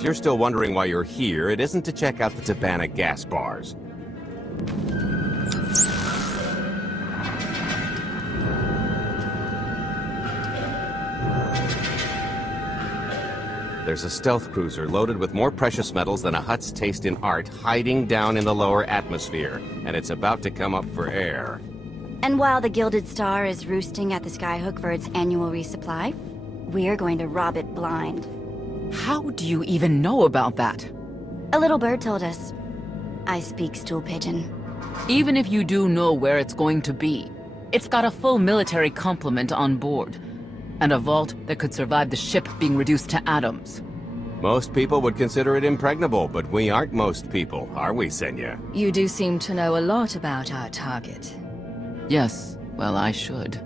If you're still wondering why you're here, it isn't to check out the Tabana gas bars. There's a stealth cruiser loaded with more precious metals than a Hutt's taste in art hiding down in the lower atmosphere, and it's about to come up for air. And while the Gilded Star is roosting at the Skyhook for its annual resupply, we're going to rob it blind. How do you even know about that? A little bird told us. I speak stool pigeon. Even if you do know where it's going to be, it's got a full military complement on board, and a vault that could survive the ship being reduced to atoms. Most people would consider it impregnable, but we aren't most people, are we, Senya? You do seem to know a lot about our target. Yes, well, I should.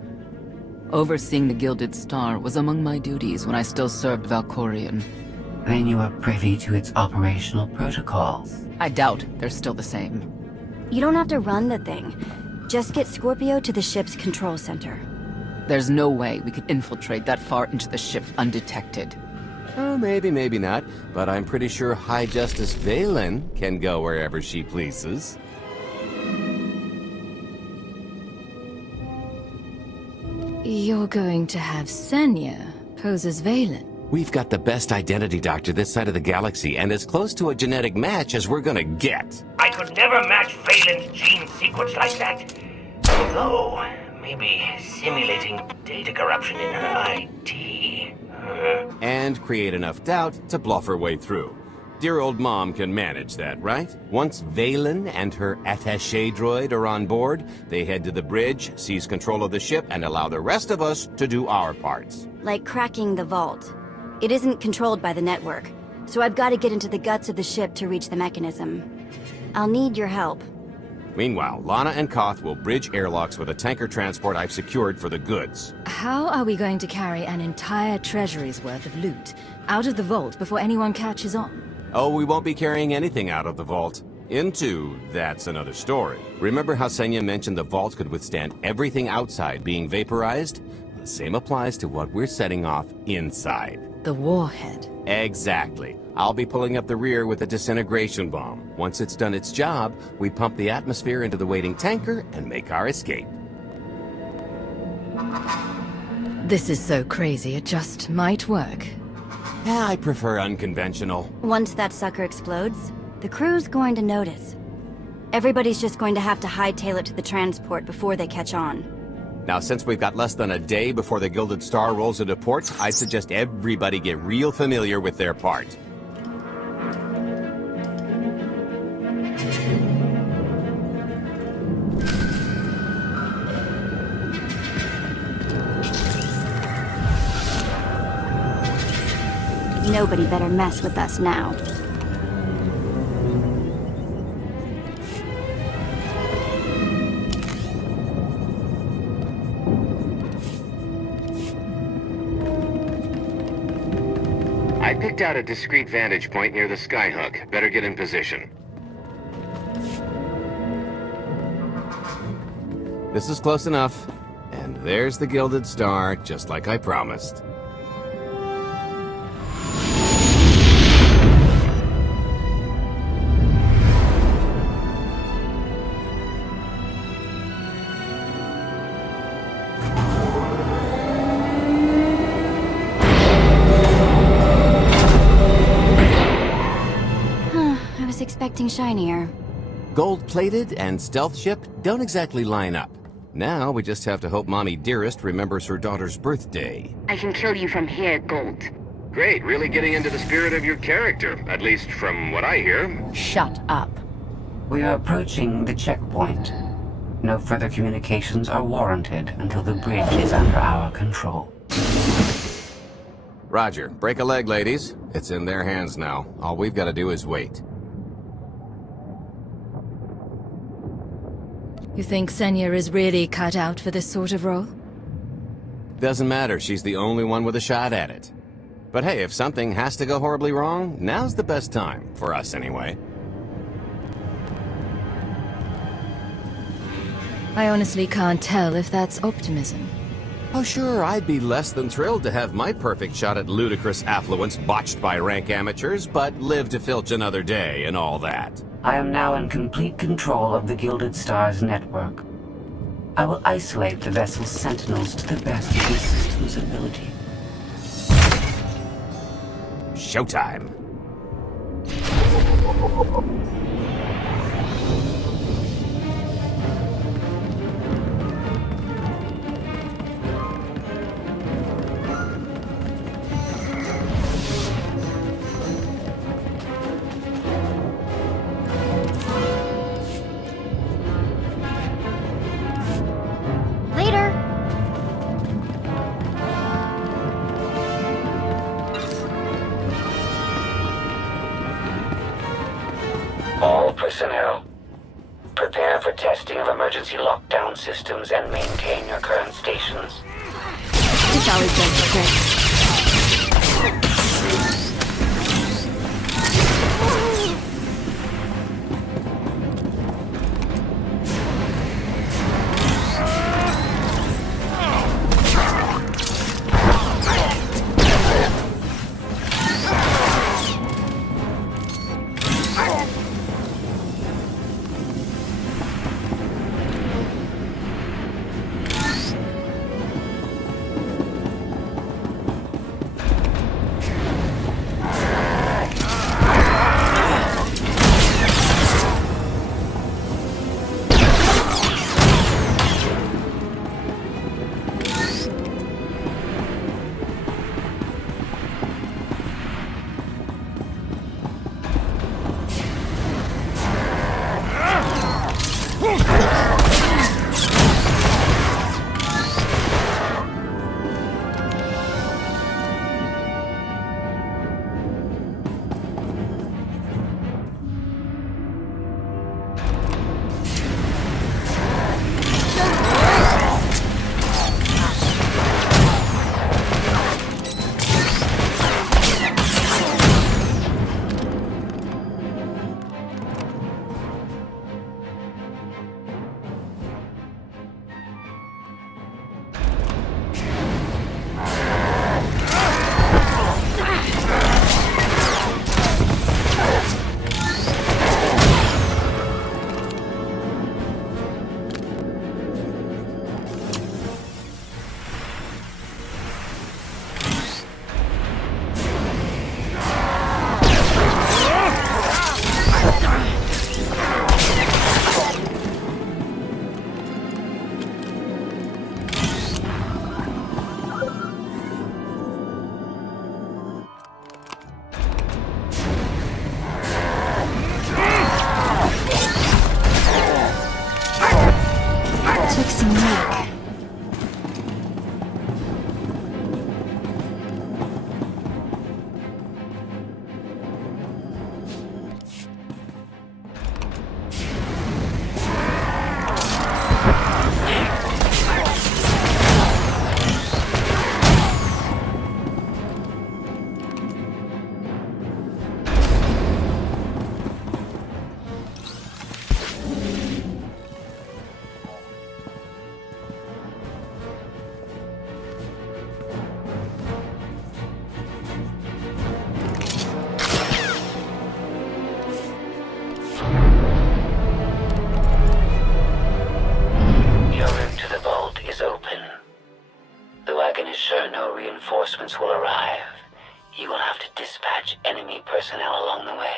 Overseeing the Gilded Star was among my duties when I still served Valkorion. Then you are privy to its operational protocols. I doubt they're still the same. You don't have to run the thing. Just get Scorpio to the ship's control center. There's no way we could infiltrate that far into the ship undetected. Oh, maybe, maybe not, but I'm pretty sure High Justice Valen can go wherever she pleases. You're going to have Senya pose as Valen. We've got the best identity doctor this side of the galaxy, and as close to a genetic match as we're gonna get. I could never match Valen's gene sequence like that. Although, maybe simulating data corruption in her IT. And create enough doubt to bluff her way through. Dear old mom can manage that, right? Once Valen and her attaché droid are on board, they head to the bridge, seize control of the ship, and allow the rest of us to do our parts. Like cracking the vault. It isn't controlled by the network, so I've got to get into the guts of the ship to reach the mechanism. I'll need your help. Meanwhile, Lana and Koth will bridge airlocks with a tanker transport I've secured for the goods. How are we going to carry an entire treasury's worth of loot out of the vault before anyone catches on? Oh, we won't be carrying anything out of the vault. That's another story. Remember how Senya mentioned the vault could withstand everything outside being vaporized? The same applies to what we're setting off inside. The warhead. Exactly. I'll be pulling up the rear with a disintegration bomb. Once it's done its job, we pump the atmosphere into the waiting tanker and make our escape. This is so crazy, it just might work. Yeah, I prefer unconventional. Once that sucker explodes, the crew's going to notice. Everybody's just going to have to hightail it to the transport before they catch on. Now, since we've got less than a day before the Gilded Star rolls into port, I'd suggest everybody get real familiar with their part. Nobody better mess with us now. I picked out a discreet vantage point near the skyhook. Better get in position. This is close enough. And there's the Gilded Star, just like I promised. Expecting shinier. Gold-plated and stealth ship don't exactly line up. Now we just have to hope Mommy Dearest remembers her daughter's birthday. I can kill you from here, Gold. Great, really getting into the spirit of your character, at least from what I hear. Shut up. We are approaching the checkpoint. No further communications are warranted until the bridge is under our control. Roger. Break a leg, ladies. It's in their hands now. All we've got to do is wait. You think Senya is really cut out for this sort of role? Doesn't matter, she's the only one with a shot at it. But hey, if something has to go horribly wrong, now's the best time, for us anyway. I honestly can't tell if that's optimism Oh sure, I'd be less than thrilled to have my perfect shot at ludicrous affluence botched by rank amateurs, but live to filch another day and all that. I am now in complete control of the Gilded Stars network. I will isolate the vessel's sentinels to the best of the system's ability. Showtime. Later! All personnel, prepare for testing of emergency lockdown systems and maintain your current stations. This always does the trick. Took some work. Your route to the vault is open. Though I can assure no reinforcements will arrive, you will have to dispatch enemy personnel along the way.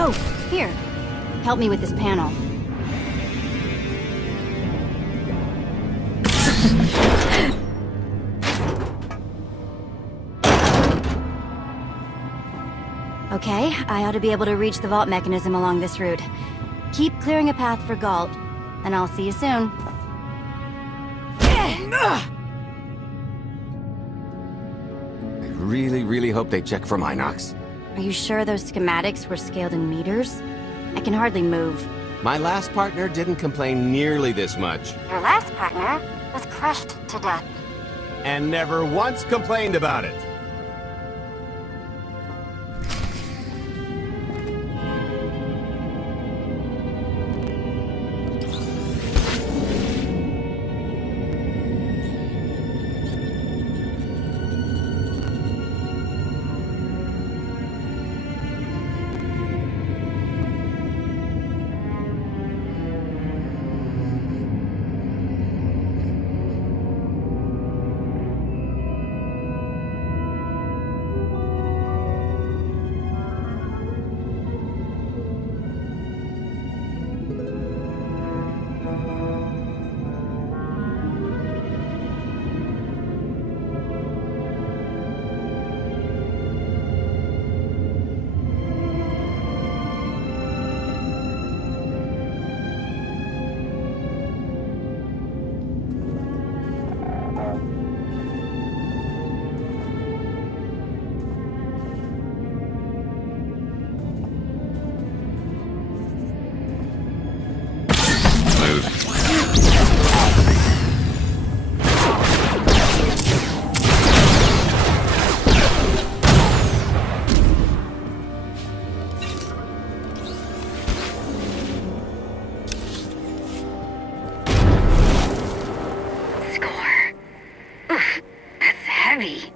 Oh, here. Help me with this panel. Okay, I ought to be able to reach the vault mechanism along this route. Keep clearing a path for Galt, and I'll see you soon. I really hope they check for Minox. Are you sure those schematics were scaled in meters? I can hardly move. My last partner didn't complain nearly this much. Your last partner was crushed to death. And never once complained about it.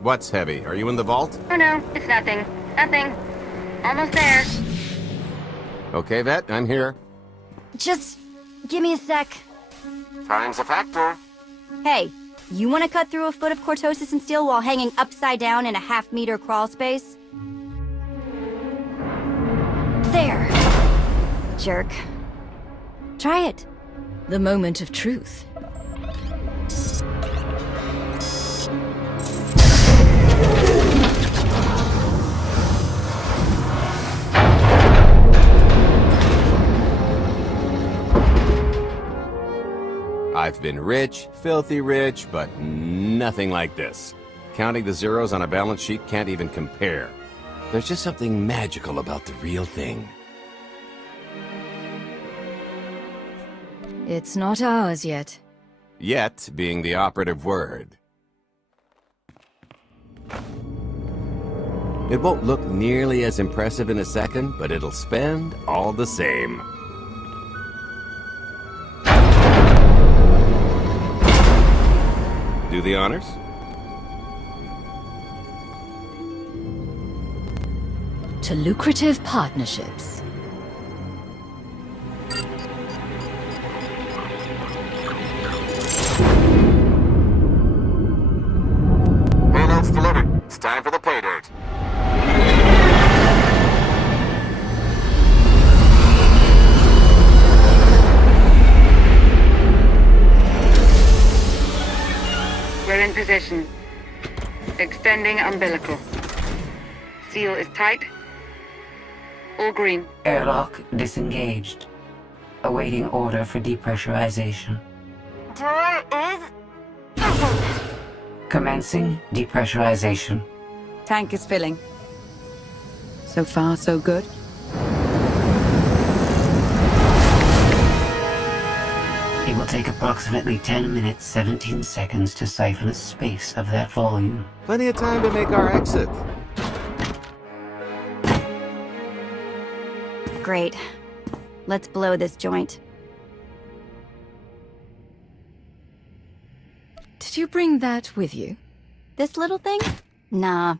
What's heavy? Are you in the vault? Oh no, it's nothing. Nothing. Almost there. Okay, Vet, I'm here. Just give me a sec. Time's a factor. Hey, you want to cut through a foot of cortosis and steel while hanging upside down in a half-meter crawl space? There. Jerk. Try it. The moment of truth. I've been rich, filthy rich, but nothing like this. Counting the zeros on a balance sheet can't even compare. There's just something magical about the real thing. It's not ours yet. Yet being the operative word. It won't look nearly as impressive in a second, but it'll spend all the same. Do the honors? To lucrative partnerships. Payload's delivered. It's time for the pay dirt. We're in position. Extending umbilical. Seal is tight. All green. Airlock disengaged. Awaiting order for depressurization. Door is... Commencing depressurization. Tank is filling. So far, so good. It will take approximately 10 minutes, 17 seconds to siphon a space of that volume. Plenty of time to make our exit. Great. Let's blow this joint. Did you bring that with you? This little thing? Nah.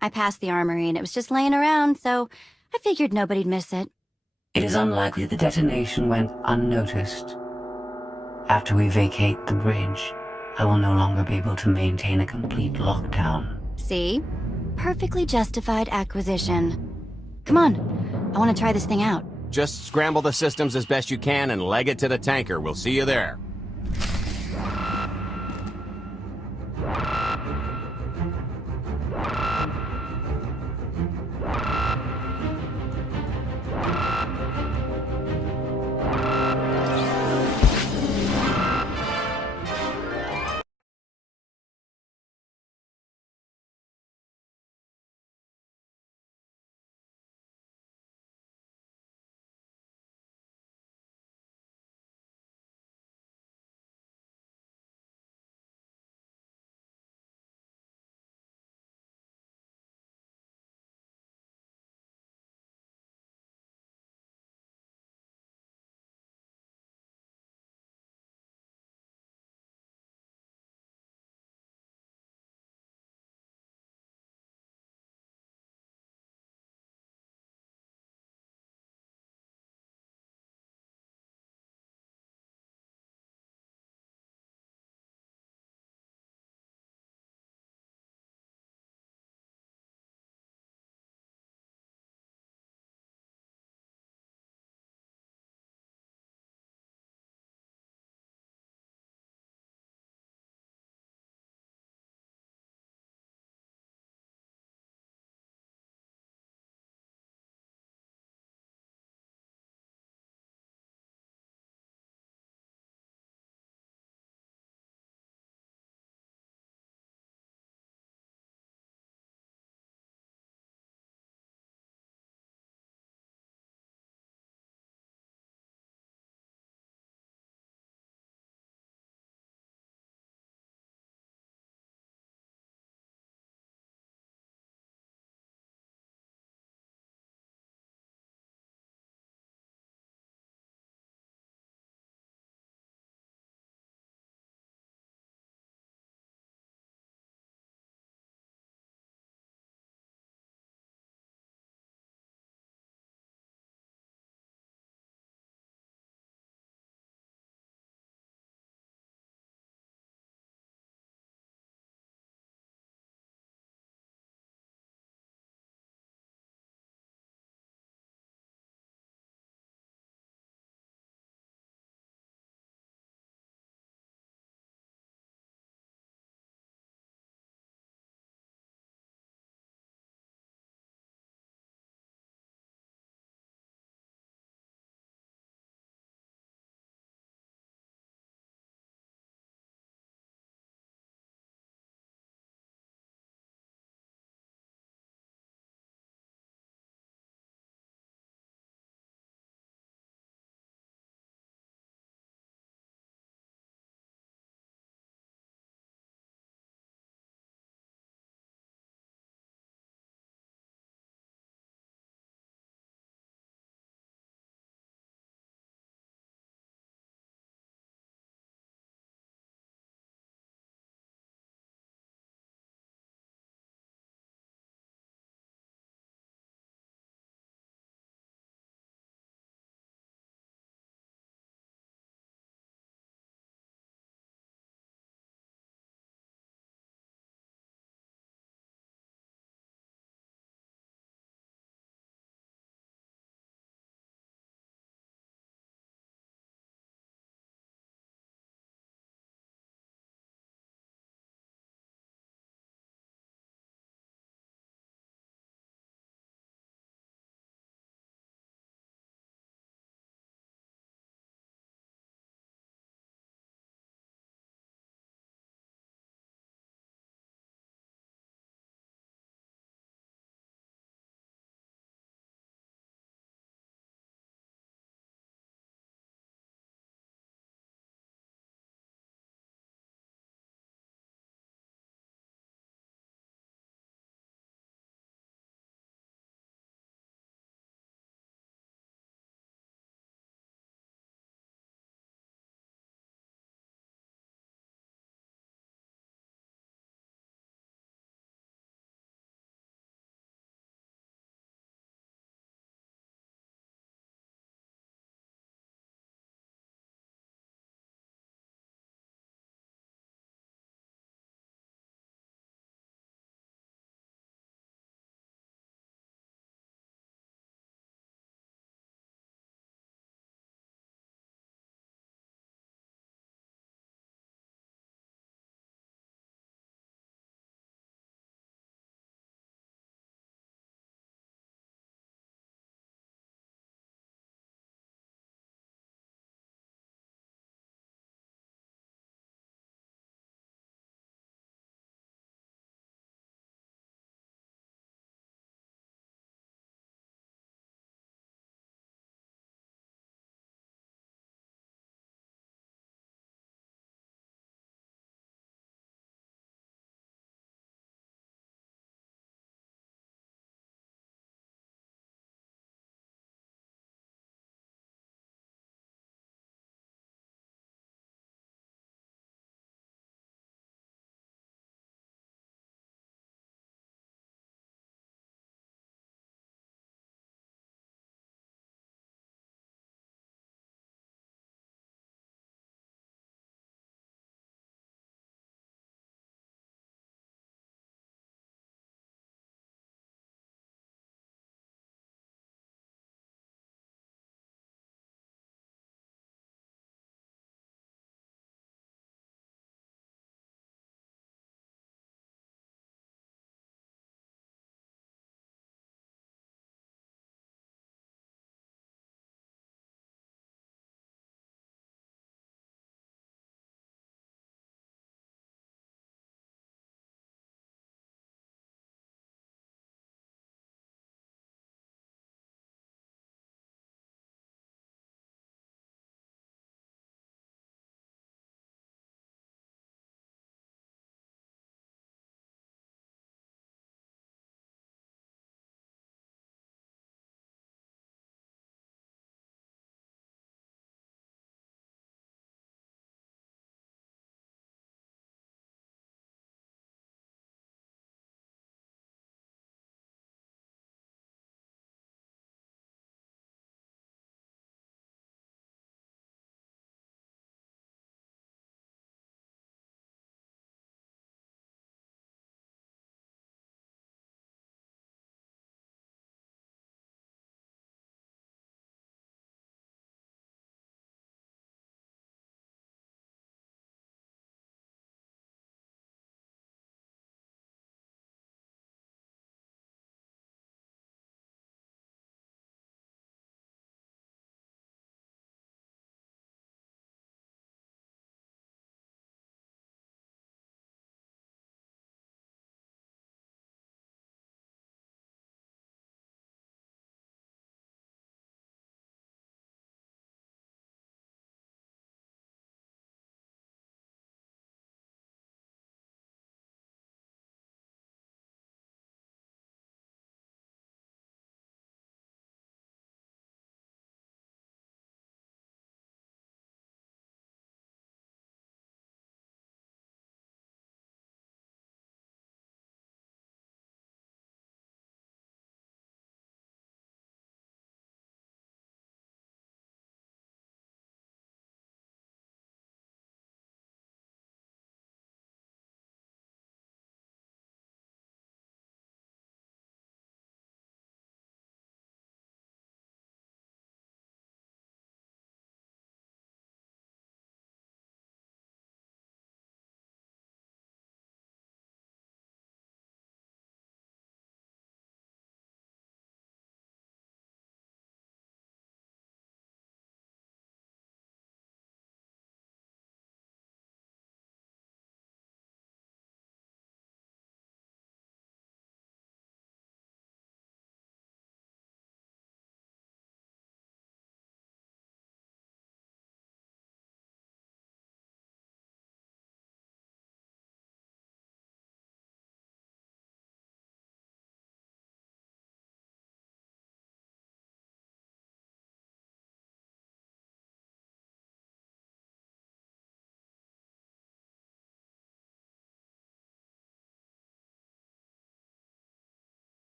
I passed the armory and it was just laying around, so I figured nobody'd miss it. It is unlikely the detonation went unnoticed. After we vacate the bridge, I will no longer be able to maintain a complete lockdown. See? Perfectly justified acquisition. Come on. I want to try this thing out. Just scramble the systems as best you can and leg it to the tanker. We'll see you there.